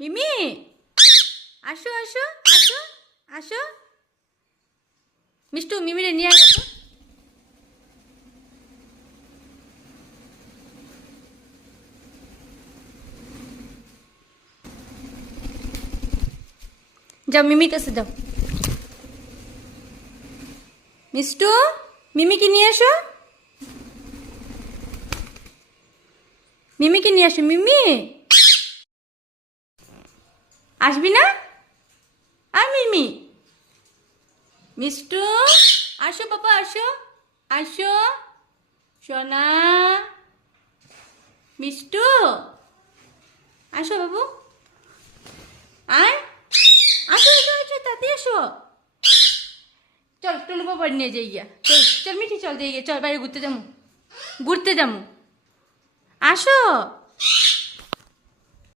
মিমি আসো আসো আসো আসো। মিষ্টু মিমিরে নিয়ে আসো। যাও মিমির কাছে যাও। মিষ্টু মিমিকে নিয়ে আসো। মিমিকে নিয়ে আসো। মিমি আসবি না? আর মিমি মিষ্টু আসো বাবা আসো আসো সোনা। মিষ্টু আসো বাবু। আয় আসো আসো আসো তাতে আসো। চল টুলু বাবা নিয়ে যাই গিয়া। চল চল মিঠি চল যাই গিয়া। চল বাইরে ঘুরতে যাবো ঘুরতে যাবো। আসো।